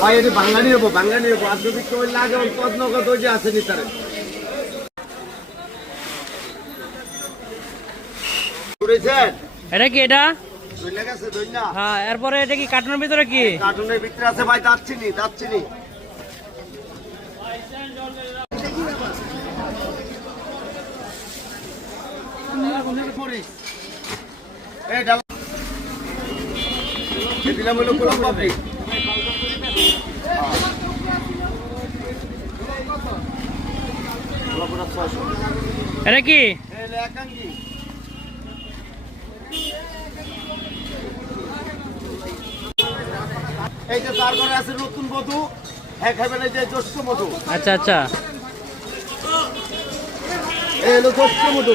ভাই এটি বাঙালি হব বাঙালি হব। আর যদি কেউ লাগে ওই পদ নগদ যে আছে নিতারে এটা কি এটা? হ্যাঁ এরপরে এটা কি কার্টুনের ভিতরে কি? কার্টুনের ভিতরে আছে ভাই যাচ্ছি নি যাচ্ছি নি এই দিলাম হলো এটা কি? এই যে তারপরে আছে নতুন মধু এক খাবেন এই যে জ্যৈষ্ঠ মধু আচ্ছা আচ্ছা। এই হলো জ্যৈষ্ঠ মধু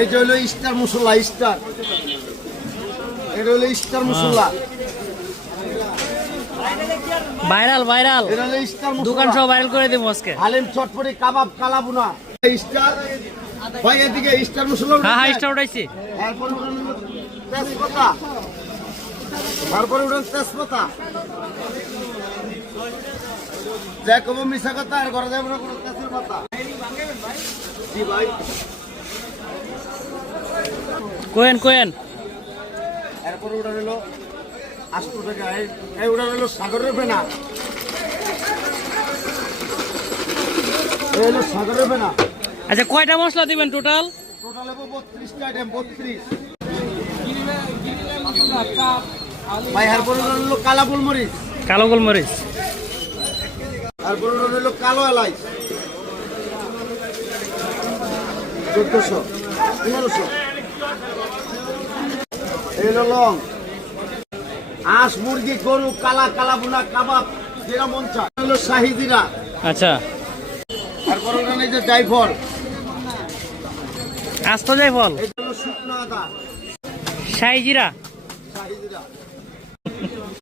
এই যে হলো স্টার মশলা স্টার এটা হলো স্টার মশলা। Viral viral. এটা হলো স্টার দোকান সব ভাইরাল করে দেবো আজকে। হালিম চটপটি কাবাব কালাবুনা স্টার ভাই এদিকে স্টার মশলা হ্যাঁ হ্যাঁ। স্টার উঠাইছি। তারপরে তেজপাতা। তারপরে উঠেন তেজপাতা। যা কব মিশা কথা আর ঘরে যাব না কোনো তেজের পাতা জি ভাই। কোয়েন কোয়েন। এরপরে ওটা হলো আষ্ট টাকা এই- ওটা হলো সাগরের ফেনা। এই হলো সাগরের ফেনা। আচ্ছা কয়টা মশলা দিবেন টোটাল? টোটাল হব বত্রিশটা আইটেম বত্রিশ। ভাই এরপরে ওটা হলো কালা গোলমরিচ। কালো গোলমরিচ। এরপরে ওটা হলো কালো এলাই চোদ্দশো পনেরোশো। এই হলো লং। হাঁস মুরগি গরু কালা কালা বুনা কাবাব মন চায়। এই হলো শাহি জিরা। আচ্ছা। তারপরে ওখানে এই যে জাইফল আস্ত যাই ফল এটা হলো শুকনো আদা। জিরা? শাহি জিরা।